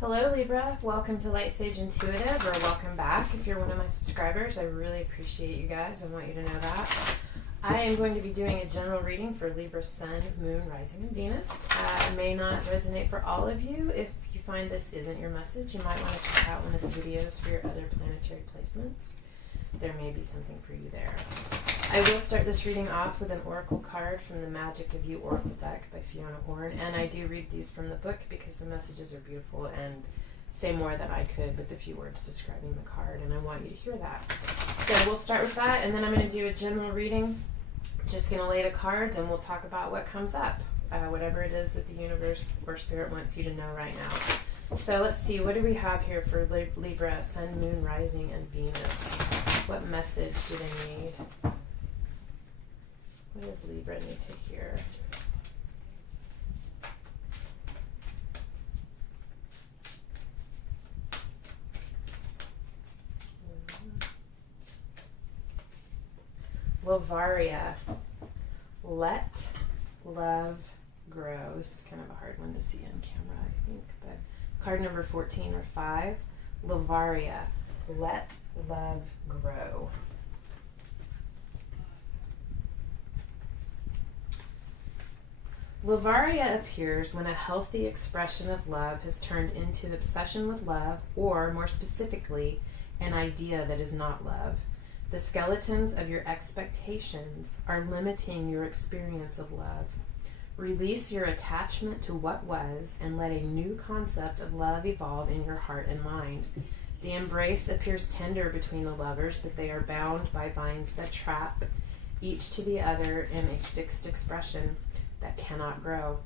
Hello Libra, welcome to Light Sage Intuitive, or welcome back if you're one of my subscribers. I really appreciate you guys. I want you to know that. I am going to be doing a general reading for Libra Sun, Moon, Rising, and Venus. It may not resonate for all of you. If you find this isn't your message, you might want to check out one of the videos for your other planetary placements. There may be something for you there. I will start this reading off with an oracle card from the Magic of You Oracle deck by Fiona Horn, and I do read these from the book because the messages are beautiful and say more than I could with the few words describing the card, and I want you to hear that. So we'll start with that, and then I'm going to do a general reading. Just going to lay the cards, and we'll talk about what comes up, whatever it is that the universe or spirit wants you to know right now. So let's see, what do we have here for Libra, Sun, Moon, Rising, and Venus? What message do they need? What does Libra need to hear? Lovaria, let love grow. This is kind of a hard one to see on camera, I think, but card number 14 or 5. Lovaria, let love grow. Lovaria appears when a healthy expression of love has turned into obsession with love, or more specifically, an idea that is not love. The skeletons of your expectations are limiting your experience of love. Release your attachment to what was and let a new concept of love evolve in your heart and mind. The embrace appears tender between the lovers, but they are bound by vines that trap each to the other in a fixed expression that cannot grow.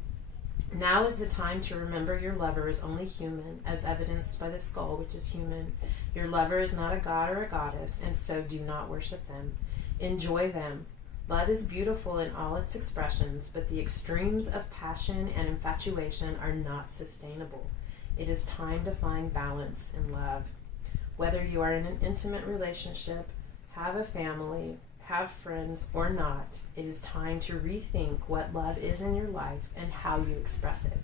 Now is the time to remember your lover is only human, as evidenced by the skull, which is human. Your lover is not a god or a goddess, and so do not worship them. Enjoy them. Love is beautiful in all its expressions, but the extremes of passion and infatuation are not sustainable. It is time to find balance in love. Whether you are in an intimate relationship, have a family, have friends, or not, it is time to rethink what love is in your life and how you express it.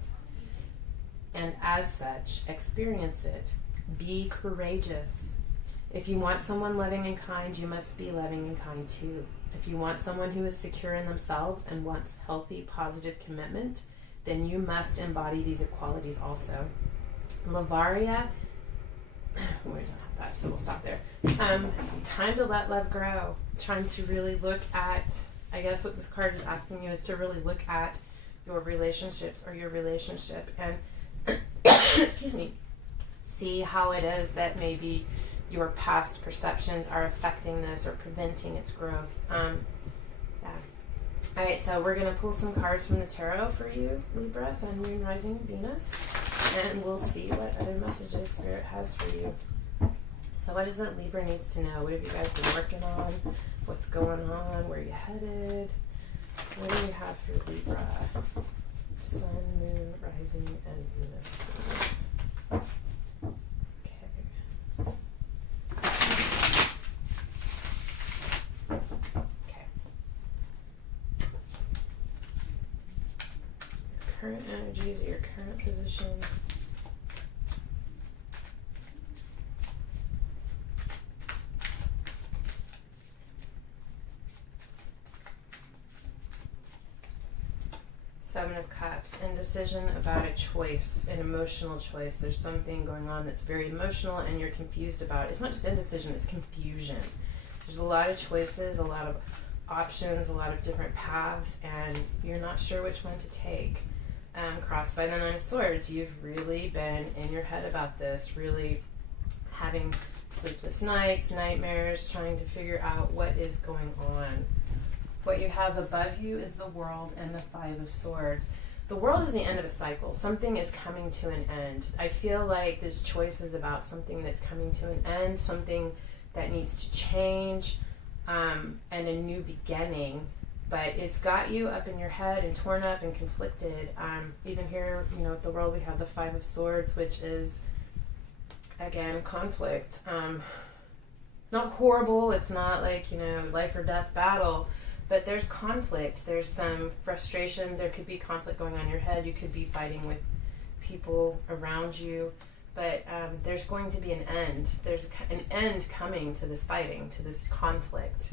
And as such, experience it. Be courageous. If you want someone loving and kind, you must be loving and kind too. If you want someone who is secure in themselves and wants healthy, positive commitment, then you must embody these qualities also. Lovaria, we don't have that, so we'll stop there. Time to let love grow. Time to really look at, I guess what this card is asking you is to really look at your relationships or your relationship and, excuse me, see how it is that maybe your past perceptions are affecting this or preventing its growth. All right, so we're going to pull some cards from the tarot for you, Libra, Sun, Moon, Rising, Venus, and we'll see what other messages Spirit has for you. So what is it Libra needs to know? What have you guys been working on? What's going on? Where are you headed? What do you have for Libra? Sun, Moon, Rising, and Venus, please. Current energies or your current position. Seven of Cups, indecision about a choice, an emotional choice. There's something going on that's very emotional and you're confused about it. It's not just indecision, it's confusion. There's a lot of choices, a lot of options, a lot of different paths, and you're not sure which one to take. Crossed by the Nine of Swords, you've really been in your head about this, really having sleepless nights, nightmares, trying to figure out what is going on. What you have above you is the World and the Five of Swords. The World is the end of a cycle. Something is coming to an end. I feel like there's choices about something that's coming to an end, something that needs to change, and a new beginning. But it's got you up in your head and torn up and conflicted. Even here, with the World, we have the Five of Swords, which is, again, conflict. Not horrible. It's not like, life or death battle. But there's conflict. There's some frustration. There could be conflict going on in your head. You could be fighting with people around you. but there's going to be an end. There's an end coming to this fighting, to this conflict.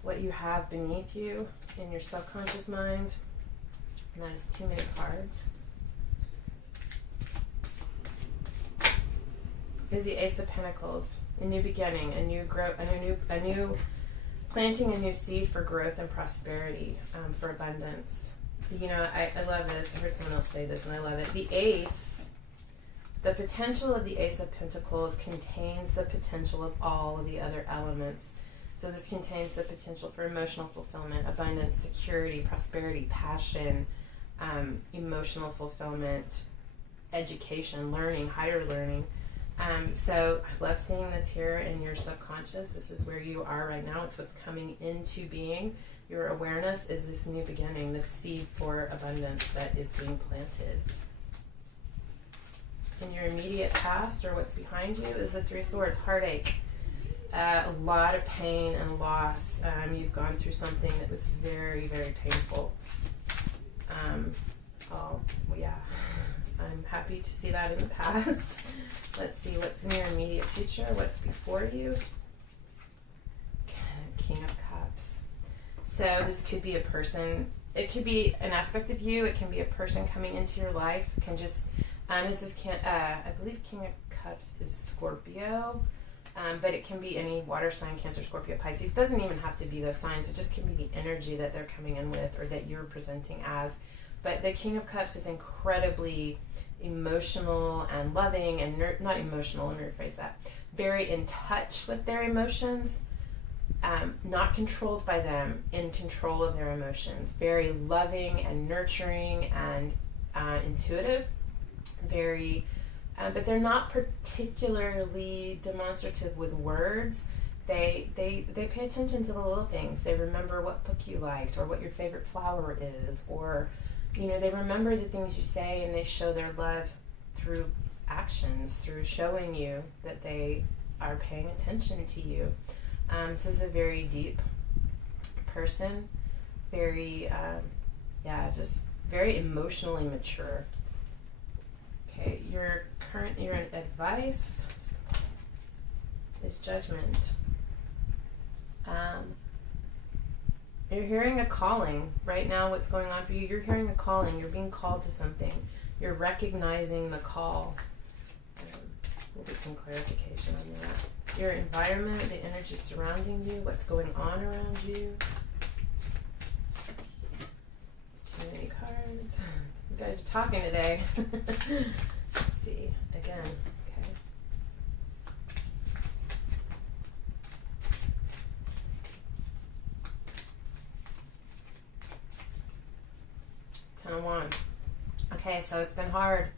What you have beneath you in your subconscious mind, and that is too many cards, is the Ace of Pentacles. A new beginning, a new growth, a new planting a new seed for growth and prosperity, for abundance. You know, I love this. I heard someone else say this and I love it. The Ace, the potential of the Ace of Pentacles contains the potential of all of the other elements. So this contains the potential for emotional fulfillment, abundance, security, prosperity, passion, emotional fulfillment, education, learning, higher learning. So I love seeing this here in your subconscious. This is where you are right now. It's what's coming into being. Your awareness is this new beginning, this seed for abundance that is being planted. In your immediate past, or what's behind you, is the Three of Swords, heartache. A lot of pain and loss. You've gone through something that was very, very painful. Yeah. I'm happy to see that in the past. Let's see what's in your immediate future, what's before you. King of Cups. So this could be a person, it could be an aspect of you, it can be a person coming into your life. It can just, this is, I believe King of Cups is Scorpio, but it can be any water sign, Cancer, Scorpio, Pisces. It doesn't even have to be those signs, it just can be the energy that they're coming in with or that you're presenting as. But the King of Cups is incredibly emotional and loving and not emotional, let me rephrase that, very in touch with their emotions, not controlled by them, in control of their emotions, very loving and nurturing and intuitive, very but they're not particularly demonstrative with words. They pay attention to the little things. They remember what book you liked or what your favorite flower is, or you know, they remember the things you say, and they show their love through actions, through showing you that they are paying attention to you. This is a very deep person, very, just very emotionally mature. Okay, your advice is Judgment. You're hearing a calling right now. What's going on for you? You're hearing a calling. You're being called to something. You're recognizing the call. We'll get some clarification on that. Your environment, the energy surrounding you, what's going on around you. It's too many cards. You guys are talking today. Let's see. Again. Okay. Ten of Wands. Okay, so it's been hard.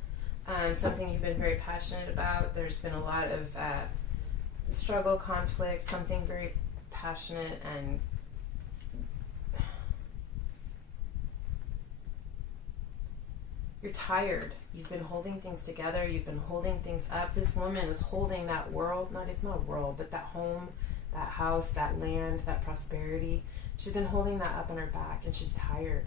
Something you've been very passionate about. There's been a lot of struggle, conflict, something very passionate, and you're tired. You've been holding things together. You've been holding things up. This woman is holding that world, it's not a world, but that home, that house, that land, that prosperity. She's been holding that up on her back, and she's tired.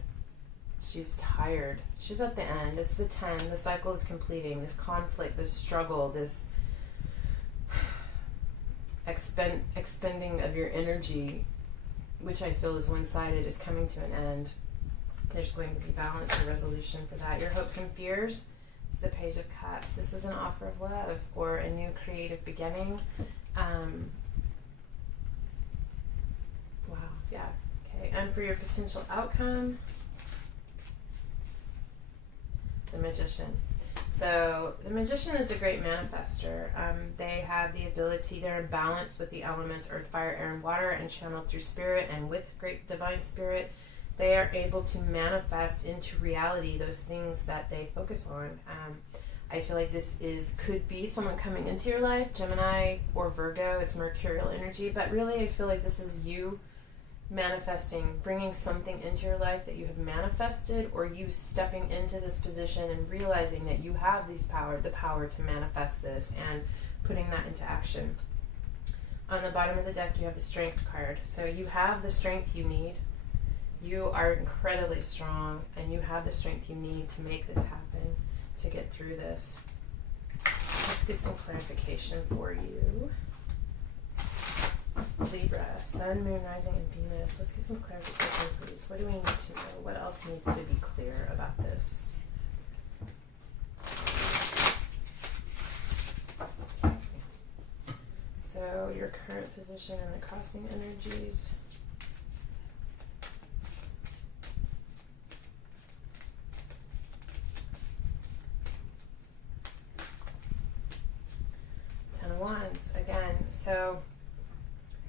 She's tired. She's at the end. It's the 10. The cycle is completing. This conflict, this struggle, this expending of your energy, which I feel is one-sided, is coming to an end. There's going to be balance and resolution for that. Your hopes and fears is the Page of Cups. This is an offer of love or a new creative beginning. Wow, yeah. Okay, and for your potential outcome, the Magician. So the Magician is a great manifester. They have the ability, they're in balance with the elements earth, fire, air, and water, and channeled through spirit and with great divine spirit. They are able to manifest into reality those things that they focus on. I feel like this could be someone coming into your life, Gemini or Virgo. It's mercurial energy, but really I feel like this is you manifesting, bringing something into your life that you have manifested, or you stepping into this position and realizing that you have the power to manifest this and putting that into action. On the bottom of the deck, you have the Strength card. So you have the strength you need. You are incredibly strong, and you have the strength you need to make this happen, to get through this. What's get some clarification for you. Libra, Sun, Moon, Rising, and Venus. Let's get some clarification, please. What do we need to know? What else needs to be clear about this? Okay. So, your current position and the crossing energies. Ten of Wands, again. So,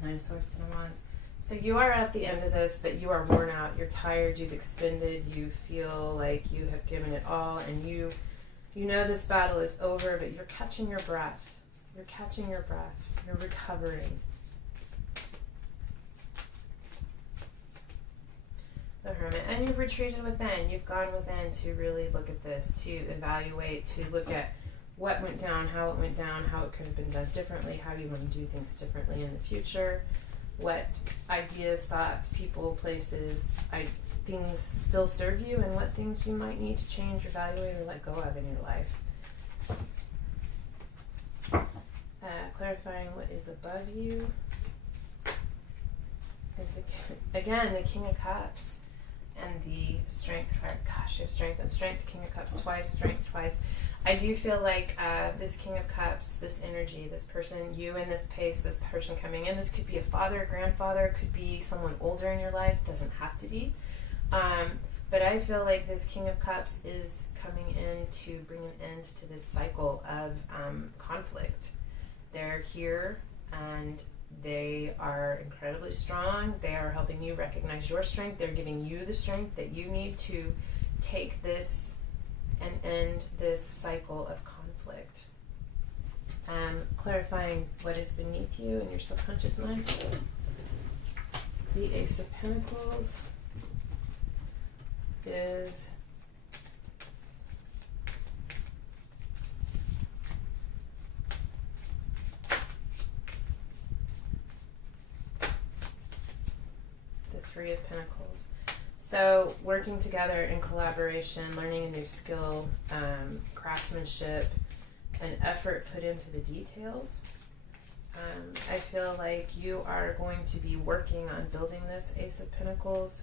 Nine of Swords, Ten of Wands. So you are at the end of this, but you are worn out. You're tired. You've expended. You feel like you have given it all, and you know this battle is over, but you're catching your breath. You're catching your breath. You're recovering. The Hermit. And you've retreated within. You've gone within to really look at this, to evaluate, to look at what went down, how it went down, how it could have been done differently, how do you want to do things differently in the future, what ideas, thoughts, people, places, things still serve you, and what things you might need to change, evaluate, or let go of in your life. Clarifying what is above you is, again, the King of Cups and the Strength card. Gosh, you have Strength and Strength, King of Cups twice, Strength twice. I do feel like this King of Cups, this energy, this person, you in this pace, this person coming in, this could be a father, a grandfather, could be someone older in your life, doesn't have to be. But I feel like this King of Cups is coming in to bring an end to this cycle of conflict. They're here and they are incredibly strong. They are helping you recognize your strength. They're giving you the strength that you need to take this and end this cycle of conflict. Clarifying what is beneath you in your subconscious mind. The Ace of Pentacles is the Three of Pentacles. So working together in collaboration, learning a new skill, craftsmanship, and effort put into the details. I feel like you are going to be working on building this Ace of Pentacles.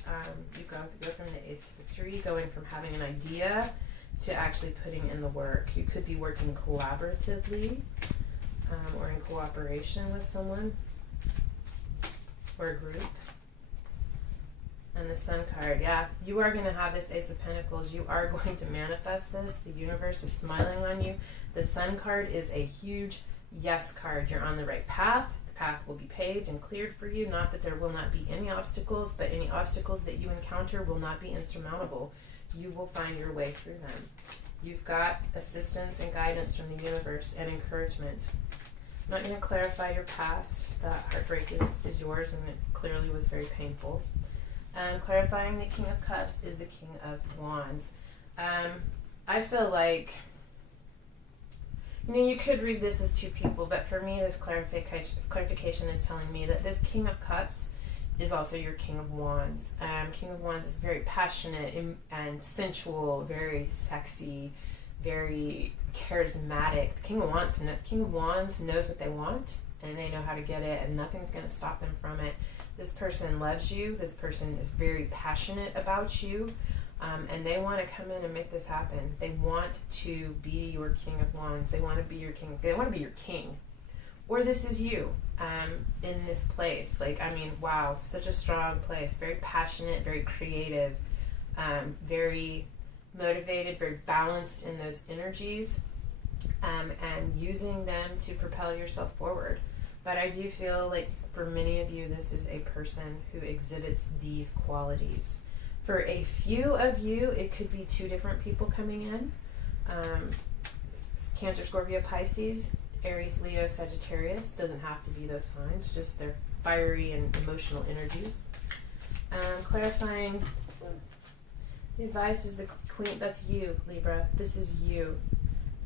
You go from the Ace to the Three, going from having an idea to actually putting in the work. You could be working collaboratively or in cooperation with someone or a group. And the Sun card, yeah, you are going to have this Ace of Pentacles. You are going to manifest this. The universe is smiling on you. The Sun card is a huge yes card. You're on the right path. The path will be paved and cleared for you. Not that there will not be any obstacles, but any obstacles that you encounter will not be insurmountable. You will find your way through them. You've got assistance and guidance from the universe and encouragement. I'm not going to clarify your past. That heartbreak is yours, and it clearly was very painful. Clarifying the King of Cups is the King of Wands. I feel like, you could read this as two people, but for me, this clarification is telling me that this King of Cups is also your King of Wands. King of Wands is very passionate and sensual, very sexy, very charismatic. The King of Wands knows what they want, and they know how to get it, and nothing's going to stop them from it. This person loves you. This person is very passionate about you, and they want to come in and make this happen. They want to be your King of Wands. They want to be your king. They want to be your king. Or this is you in this place. Wow, such a strong place. Very passionate, very creative, very motivated, very balanced in those energies, and using them to propel yourself forward. But I do feel like for many of you, this is a person who exhibits these qualities. For a few of you, it could be two different people coming in. Cancer, Scorpio, Pisces, Aries, Leo, Sagittarius. Doesn't have to be those signs, just their fiery and emotional energies. Clarifying, the advice is the Queen, that's you, Libra. This is you.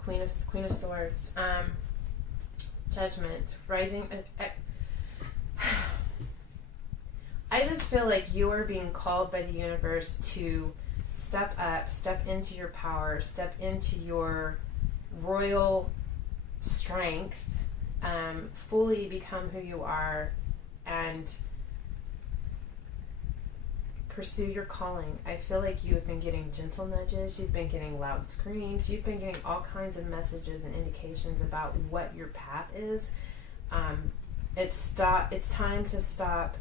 Queen of Swords. Judgment, rising. I just feel like you are being called by the universe to step up, step into your power, step into your royal strength, fully become who you are, and pursue your calling. I feel like you have been getting gentle nudges, you've been getting loud screams, you've been getting all kinds of messages and indications about what your path is. It's time to stop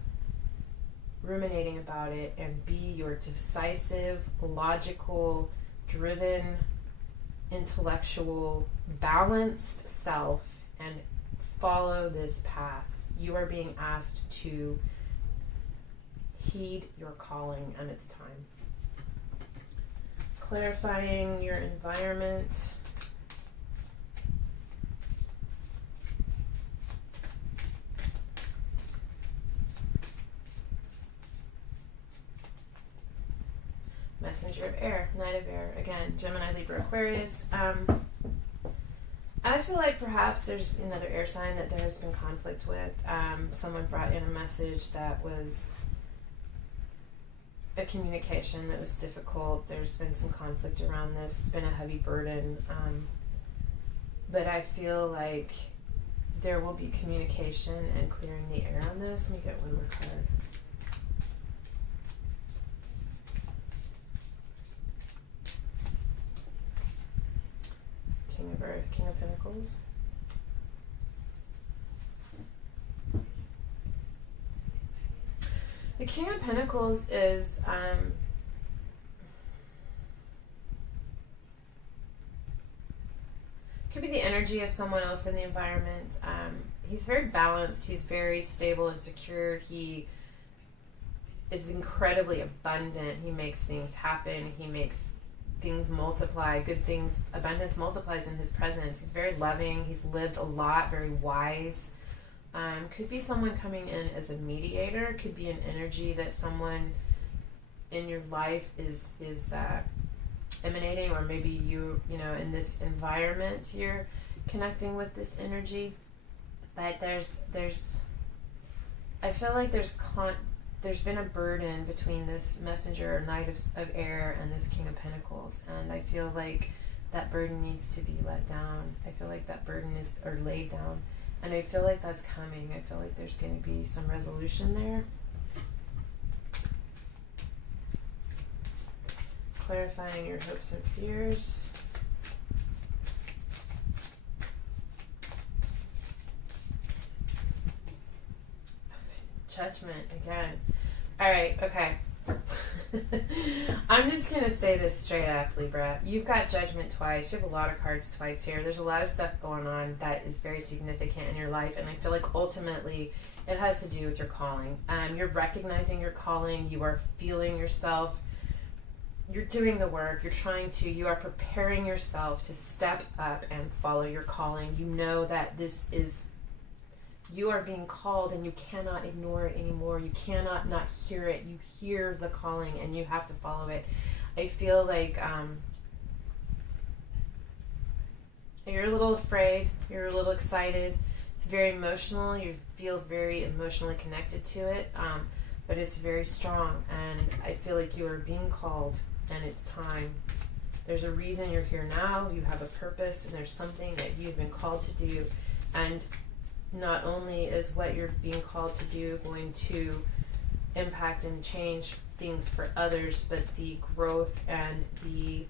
ruminating about it and be your decisive, logical, driven, intellectual, balanced self and follow this path. You are being asked to heed your calling, and it's time. Clarifying your environment. Messenger of air, Knight of air, again, Gemini, Libra, Aquarius. I feel like perhaps there's another air sign that there has been conflict with. Someone brought in a message that was a communication that was difficult. There's been some conflict around this. It's been a heavy burden. But I feel like there will be communication and clearing the air on this. Let me get one more card. King of Earth, King of Pentacles. The King of Pentacles is could be the energy of someone else in the environment. He's very balanced, he's very stable and secure, he is incredibly abundant, he makes things happen, he makes things multiply, good things, abundance multiplies in his presence. He's very loving, he's lived a lot, very wise. Could be someone coming in as a mediator, could be an energy that someone in your life is emanating, or maybe you know, in this environment you're connecting with this energy. But there's I feel like there's been a burden between this messenger or knight of air and this King of Pentacles, and I feel like that burden needs to be let down. I feel like that burden is laid down, and I feel like that's coming. I feel like there's going to be some resolution there. Clarifying your hopes and fears. Judgment again. All right, okay. I'm just going to say this straight up, Libra. You've got Judgment twice. You have a lot of cards twice here. There's a lot of stuff going on that is very significant in your life, and I feel like ultimately it has to do with your calling. You're recognizing your calling. You are feeling yourself. You're doing the work. You are preparing yourself to step up and follow your calling. You know that you are being called and you cannot ignore it anymore. You cannot not hear it. You hear the calling and you have to follow it. I feel like you're a little afraid. You're a little excited. It's very emotional. You feel very emotionally connected to it, but it's very strong. And I feel like you are being called and it's time. There's a reason you're here now. You have a purpose and there's something that you've been called to do. And not only is what you're being called to do going to impact and change things for others, but the growth and the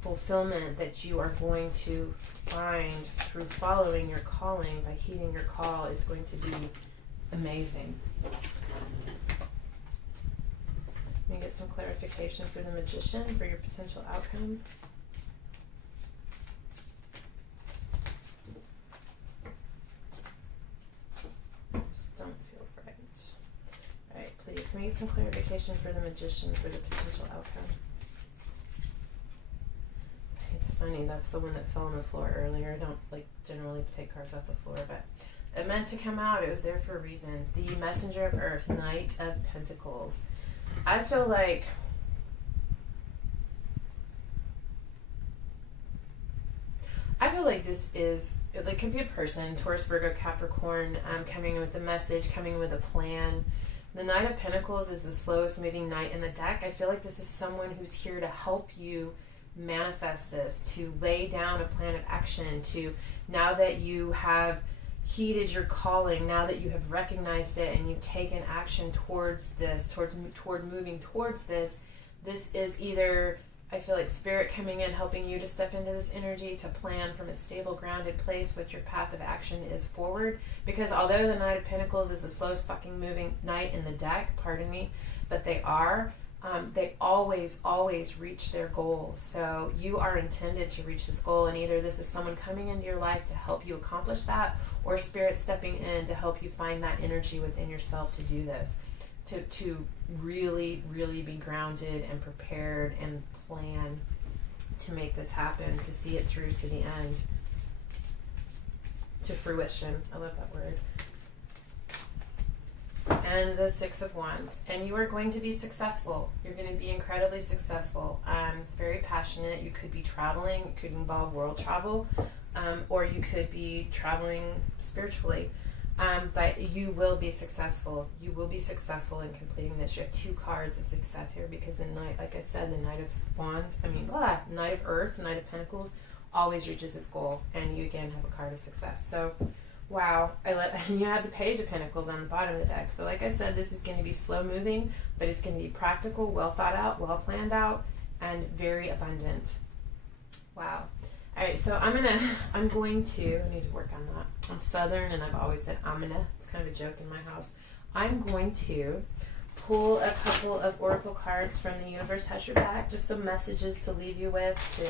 fulfillment that you are going to find through following your calling, by heeding your call, is going to be amazing. Let me get some clarification for the Magician for your potential outcome. Please, can we get some clarification for the Magician for the potential outcome? It's funny, that's the one that fell on the floor earlier. I don't generally take cards off the floor, but it meant to come out. It was there for a reason. The Messenger of Earth, Knight of Pentacles. I feel like this is, it could be a person, Taurus, Virgo, Capricorn, coming in with a message, coming in with a plan. The Knight of Pentacles is the slowest moving knight in the deck. I feel like this is someone who's here to help you manifest this, to lay down a plan of action, to, now that you have heeded your calling, now that you have recognized it and you've taken action towards this, toward moving towards this. This is either, I feel like, spirit coming in, helping you to step into this energy, to plan from a stable, grounded place what your path of action is forward. Because although the Knight of Pentacles is the slowest fucking moving knight in the deck, pardon me, but they always reach their goal. So you are intended to reach this goal, and either this is someone coming into your life to help you accomplish that, or spirit stepping in to help you find that energy within yourself to do this, to really, really be grounded and prepared and plan to make this happen, to see it through to the end, to fruition. I love that word. And the Six of Wands. And you are going to be successful. You're going to be incredibly successful. It's very passionate. You could be traveling. It could involve world travel. Or you could be traveling spiritually. But you will be successful. You will be successful in completing this. You have 2 cards of success here, because the Knight, like I said, the Knight of Wands, Knight of Earth, Knight of Pentacles, always reaches its goal. And you again have a card of success. So, wow. And you have the Page of Pentacles on the bottom of the deck. So like I said, this is going to be slow moving, but it's going to be practical, well thought out, well planned out, and very abundant. Wow. All right, so I need to work on that. I'm Southern, and I've always said it's kind of a joke in my house. I'm going to pull a couple of oracle cards from the universe has your back, just some messages to leave you with, to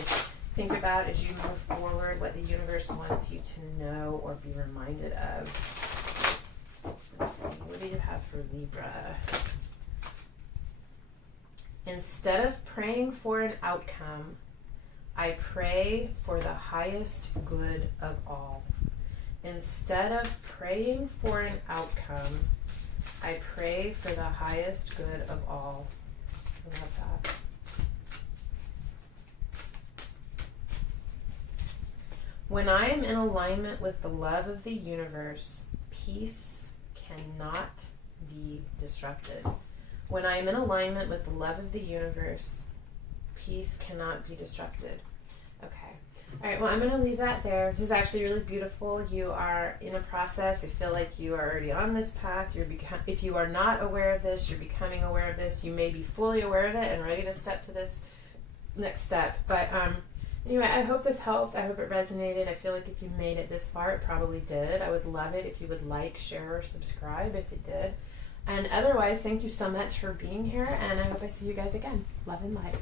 think about as you move forward, what the universe wants you to know or be reminded of. Let's see, what do you have for Libra? Instead of praying for an outcome, I pray for the highest good of all. Instead of praying for an outcome, I pray for the highest good of all. I love that. When I am in alignment with the love of the universe, peace cannot be disrupted. When I am in alignment with the love of the universe, peace cannot be disrupted. Okay. All right, well, I'm going to leave that there. This is actually really beautiful. You are in a process. I feel like you are already on this path. If you are not aware of this, you're becoming aware of this. You may be fully aware of it and ready to step to this next step. But anyway, I hope this helped. I hope it resonated. I feel like if you made it this far, it probably did. I would love it if you would like, share, or subscribe if it did. And otherwise, thank you so much for being here, and I hope I see you guys again. Love and light.